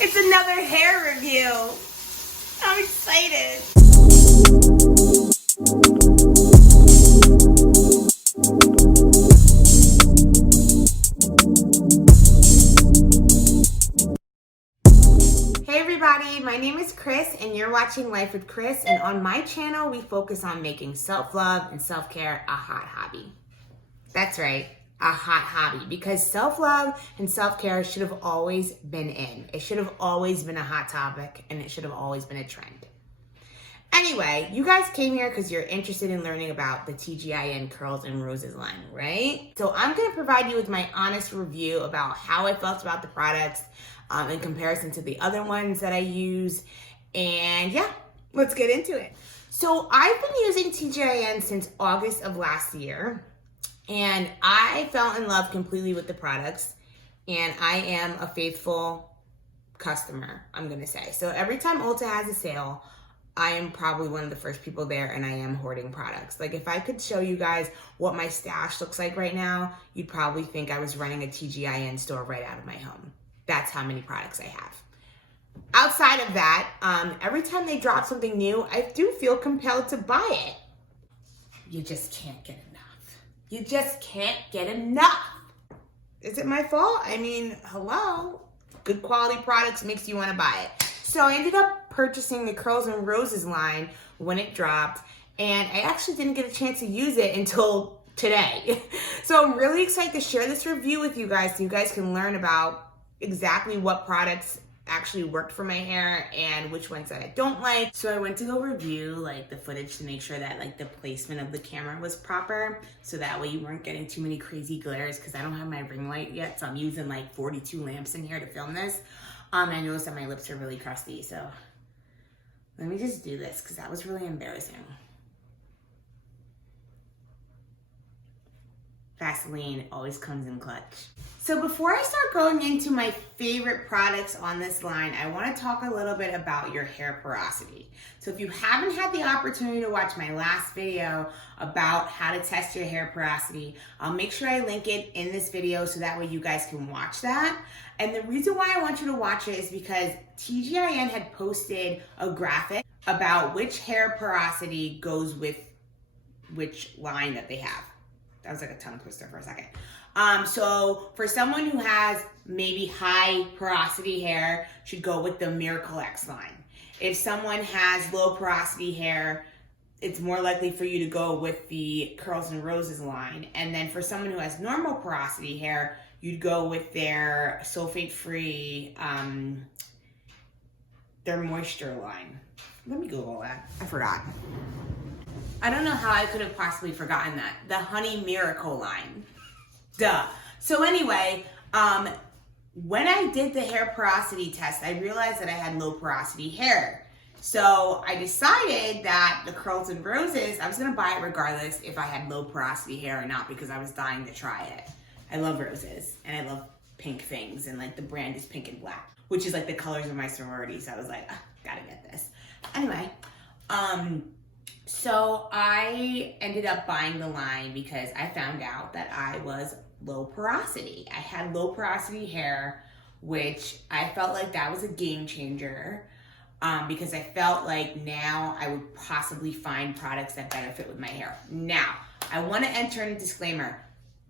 It's another hair review. I'm excited. Hey everybody, my name is Chris and you're watching Life with Chris, and on my channel we focus on making self-love and self-care a hot hobby. That's right, a hot hobby, because self-love and self-care should have always been in. It should have always been a hot topic, and it should have always been a trend. Anyway, you guys came here because you're interested in learning about the TGIN Curls N Roses line, right? So I'm going to provide you with my honest review about how I felt about the products in comparison to the other ones that I use. And yeah, let's get into it. So I've been using TGIN since August of last year. And I fell in love completely with the products, and I am a faithful customer, I'm gonna say. So every time Ulta has a sale, I am probably one of the first people there, and I am hoarding products. Like, if I could show you guys what my stash looks like right now, you'd probably think I was running a TGIN store right out of my home. That's how many products I have. Outside of that, every time they drop something new, I do feel compelled to buy it. You just can't get enough. You just can't get enough. Is it my fault? I mean, hello. Good quality products makes you want to buy it. So I ended up purchasing the Curls N Roses line when it dropped, and I actually didn't get a chance to use it until today. So I'm really excited to share this review with you guys so you guys can learn about exactly what products actually worked for my hair and which ones that I don't like. So I went to go review like the footage to make sure that like the placement of the camera was proper, so that way you weren't getting too many crazy glares, because I don't have my ring light yet, so I'm using like 42 lamps in here to film this. I noticed that my lips are really crusty, so let me just do this because that was really embarrassing. Vaseline always comes in clutch. So before I start going into my favorite products on this line, I want to talk a little bit about your hair porosity. So if you haven't had the opportunity to watch my last video about how to test your hair porosity, I'll make sure I link it in this video so that way you guys can watch that. And the reason why I want you to watch it is because TGIN had posted a graphic about which hair porosity goes with which line that they have. That was like a tongue twister for a second. So for someone who has maybe high porosity hair, should go with the Miracle X line. If someone has low porosity hair, it's more likely for you to go with the Curls N Roses line. And then for someone who has normal porosity hair, you'd go with their sulfate-free, their moisture line. Let me Google that. I forgot. I don't know how I could have possibly forgotten that. The Honey Miracle line. Duh. So anyway, when I did the hair porosity test, I realized that I had low porosity hair. So I decided that the Curls N Roses, I was gonna buy it regardless if I had low porosity hair or not, because I was dying to try it. I love roses and I love pink things, and like the brand is pink and black, which is like the colors of my sorority. So I was like, gotta get this. Anyway, so I ended up buying the line because I found out that I was low porosity. I had low porosity hair, which I felt like that was a game changer, because I felt like now I would possibly find products that better fit with my hair. Now, I want to enter in a disclaimer.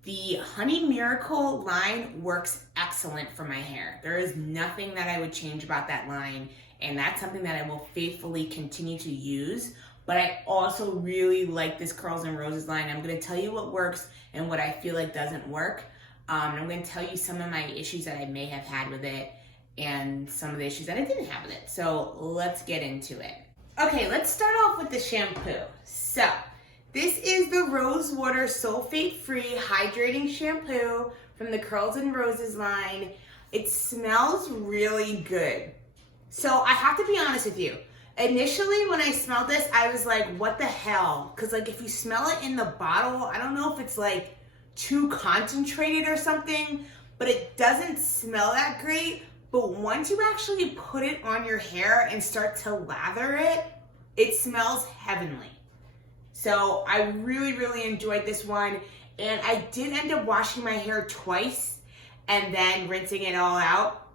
The Honey Miracle line works excellent for my hair. There is nothing that I would change about that line, and that's something that I will faithfully continue to use. But I also really like this Curls N Roses line. I'm gonna tell you what works and what I feel like doesn't work. I'm gonna tell you some of my issues that I may have had with it and some of the issues that I didn't have with it. So let's get into it. Okay, let's start off with the shampoo. So this is the Rose Water Sulfate-Free Hydrating Shampoo from the Curls N Roses line. It smells really good. So I have to be honest with you. Initially, when I smelled this, I was like, what the hell? Because like if you smell it in the bottle, I don't know if it's like too concentrated or something, but it doesn't smell that great. But once you actually put it on your hair and start to lather it, it smells heavenly. So I really, really enjoyed this one. And I did end up washing my hair twice and then rinsing it all out.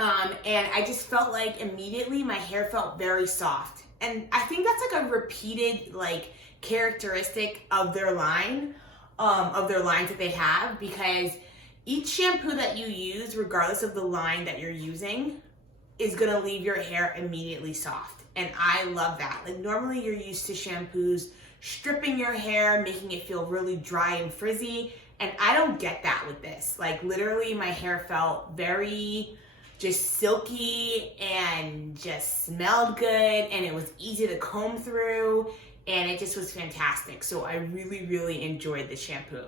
And I just felt like immediately my hair felt very soft. And I think that's like a repeated like characteristic of their line, of their lines that they have, because each shampoo that you use, regardless of the line that you're using, is gonna leave your hair immediately soft. And I love that. Like normally you're used to shampoos stripping your hair, making it feel really dry and frizzy. And I don't get that with this. Like literally my hair felt very just silky and just smelled good, and it was easy to comb through, and it just was fantastic. So I really, really enjoyed the shampoo.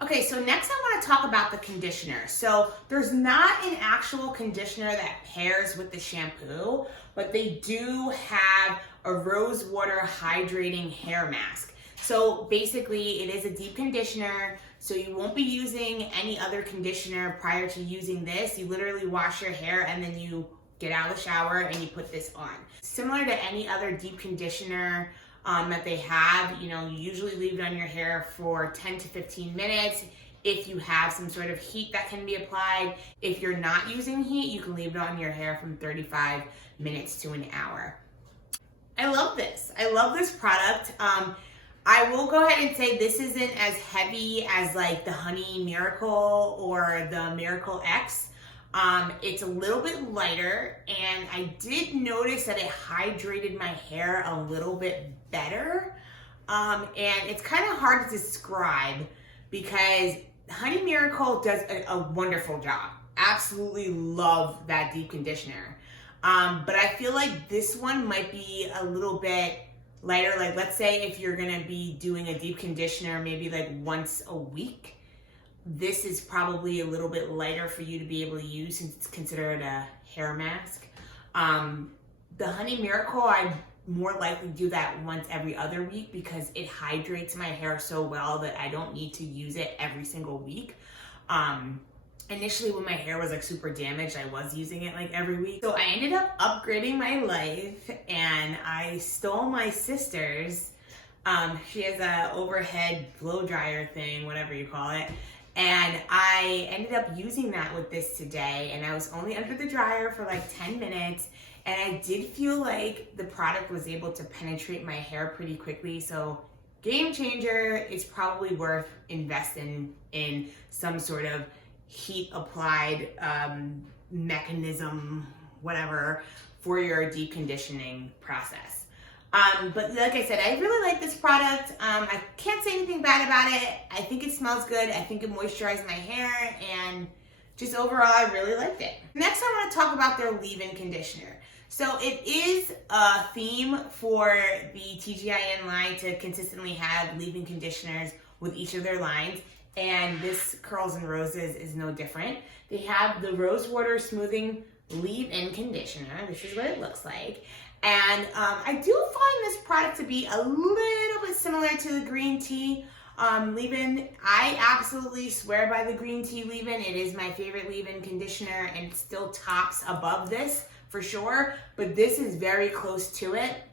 Okay, so next I want to talk about the conditioner. So there's not an actual conditioner that pairs with the shampoo, but they do have a rose water hydrating hair mask. So basically it is a deep conditioner, so you won't be using any other conditioner prior to using this. You literally wash your hair and then you get out of the shower and you put this on. Similar to any other deep conditioner that they have, you know, you usually leave it on your hair for 10 to 15 minutes. If you have some sort of heat that can be applied. If you're not using heat, you can leave it on your hair from 35 minutes to an hour. I love this. I love this product. I will go ahead and say this isn't as heavy as like the Honey Miracle or the Miracle X. It's a little bit lighter, and I did notice that it hydrated my hair a little bit better. And it's kind of hard to describe because Honey Miracle does a wonderful job. Absolutely love that deep conditioner. But I feel like this one might be a little bit lighter. Like let's say if you're gonna be doing a deep conditioner maybe like once a week, this is probably a little bit lighter for you to be able to use since it's considered a hair mask. The Honey Miracle, I more likely do that once every other week because it hydrates my hair so well that I don't need to use it every single week. Initially when my hair was like super damaged, I was using it like every week. So I ended up upgrading my life and I stole my sister's. She has a overhead blow dryer thing, whatever you call it. And I ended up using that with this today, and I was only under the dryer for like 10 minutes. And I did feel like the product was able to penetrate my hair pretty quickly. So game changer. It's probably worth investing in some sort of heat applied mechanism, whatever, for your deep conditioning process. But like I said, I really like this product. I can't say anything bad about it. I think it smells good. I think it moisturized my hair, and just overall, I really liked it. Next, I want to talk about their leave-in conditioner. So it is a theme for the TGIN line to consistently have leave-in conditioners with each of their lines. And this Curls N Roses is no different. They have the Rose Water Smoothing Leave-In Conditioner. This is what it looks like. And I do find this product to be a little bit similar to the green tea leave-in. I absolutely swear by the green tea leave-in. It is my favorite leave-in conditioner, and it still tops above this for sure. But this is very close to it.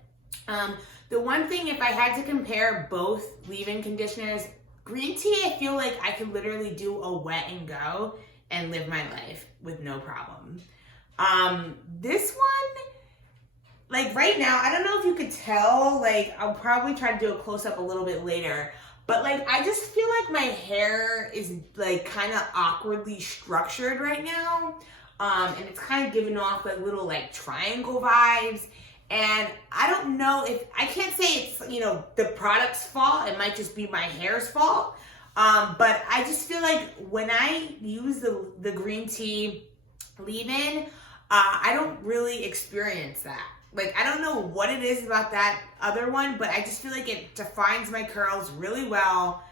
The one thing, if I had to compare both leave-in conditioners, green tea, I feel like I could literally do a wet and go and live my life with no problem. This one, like right now, I don't know if you could tell, like I'll probably try to do a close-up a little bit later, but like I just feel like my hair is like kind of awkwardly structured right now. And it's kind of giving off like little like triangle vibes. And I don't know if, I can't say it's, you know, the product's fault. It might just be my hair's fault. But I just feel like when I use the green tea leave-in, I don't really experience that. Like, I don't know what it is about that other one, but I just feel like it defines my curls really well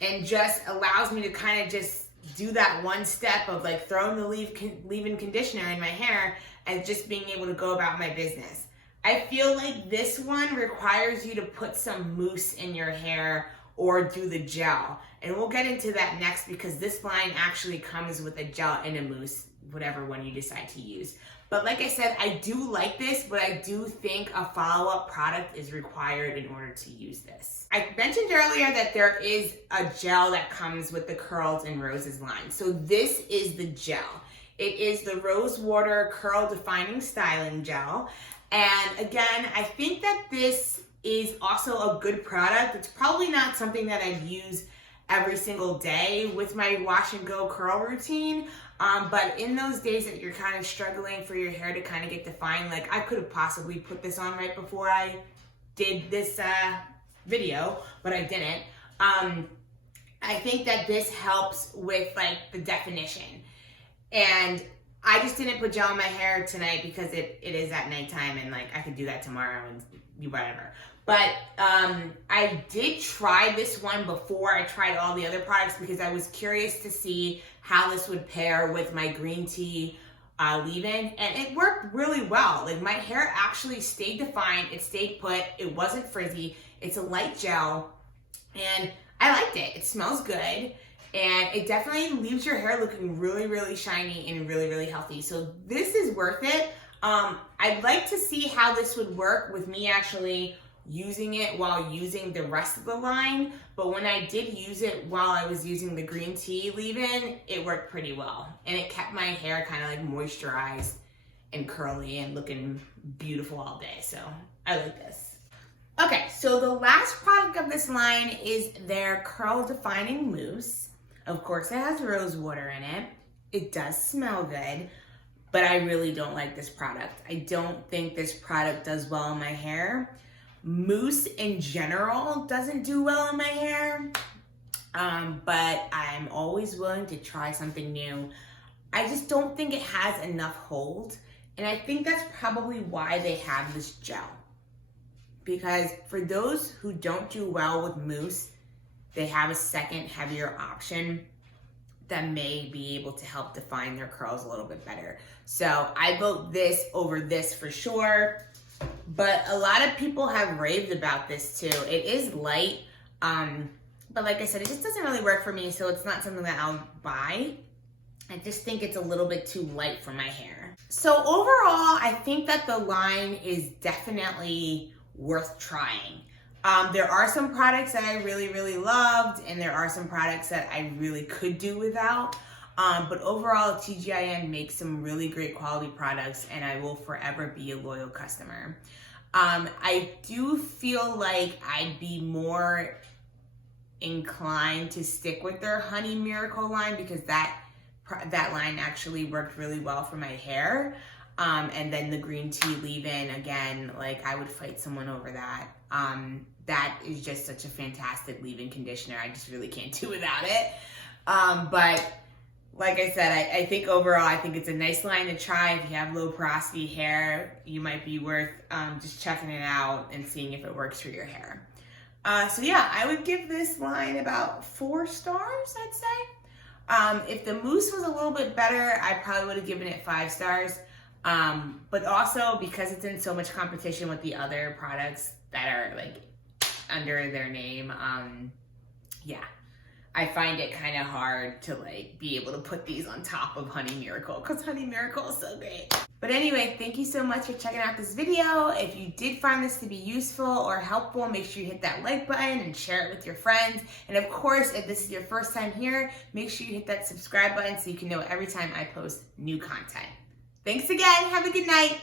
and just allows me to kind of just do that one step of like throwing the leave-in conditioner in my hair and just being able to go about my business. I feel like this one requires you to put some mousse in your hair or do the gel. And we'll get into that next because this line actually comes with a gel and a mousse, whatever one you decide to use. But like I said, I do like this, but I do think a follow-up product is required in order to use this. I mentioned earlier that there is a gel that comes with the Curls N Roses line. So this is the gel. It is the Rose Water Curl Defining Styling Gel. And again, I think that this is also a good product. It's probably not something that I'd use every single day with my wash and go curl routine. But in those days that you're kind of struggling for your hair to kind of get defined, like I could have possibly put this on right before I did this video, but I didn't. I think that this helps with like the definition. And I just didn't put gel in my hair tonight because it is at nighttime, and like I could do that tomorrow and whatever. But I did try this one before I tried all the other products because I was curious to see how this would pair with my green tea leave-in, and it worked really well. Like my hair actually stayed defined, it stayed put, it wasn't frizzy, it's a light gel, and I liked it. It smells good, and it definitely leaves your hair looking really, really shiny and really, really healthy. So this is worth it. I'd like to see how this would work with me actually using it while using the rest of the line, but when I did use it while I was using the green tea leave-in, it worked pretty well, and it kept my hair kind of like moisturized and curly and looking beautiful all day. So I like this. Okay, so the last product of this line is their Curl Defining Mousse. Of course, it has rose water in it. It does smell good, but I really don't like this product. I don't think this product does well in my hair. Mousse in general doesn't do well in my hair, but I'm always willing to try something new. I just don't think it has enough hold, and I think that's probably why they have this gel. Because for those who don't do well with mousse, they have a second heavier option that may be able to help define their curls a little bit better. So I vote this over this for sure. But a lot of people have raved about this too. It is light, but like I said, it just doesn't really work for me, so it's not something that I'll buy. I just think it's a little bit too light for my hair. So overall, I think that the line is definitely worth trying. There are some products that I really, really loved, and there are some products that I really could do without. But overall, TGIN makes some really great quality products, and I will forever be a loyal customer. I do feel like I'd be more inclined to stick with their Honey Miracle line because that line actually worked really well for my hair. And then the green tea leave-in, again, like I would fight someone over that. That is just such a fantastic leave-in conditioner. I just really can't do without it. But like I said, I think overall, I think it's a nice line to try. If you have low porosity hair, you might be worth just checking it out and seeing if it works for your hair. So yeah, I would give this line about 4 stars, I'd say. If the mousse was a little bit better, I probably would have given it 5 stars. But also because it's in so much competition with the other products that are like under their name, yeah. I find it kind of hard to like be able to put these on top of Honey Miracle because Honey Miracle is so great. But anyway, thank you so much for checking out this video. If you did find this to be useful or helpful, make sure you hit that like button and share it with your friends. And of course, if this is your first time here, make sure you hit that subscribe button so you can know every time I post new content. Thanks again. Have a good night.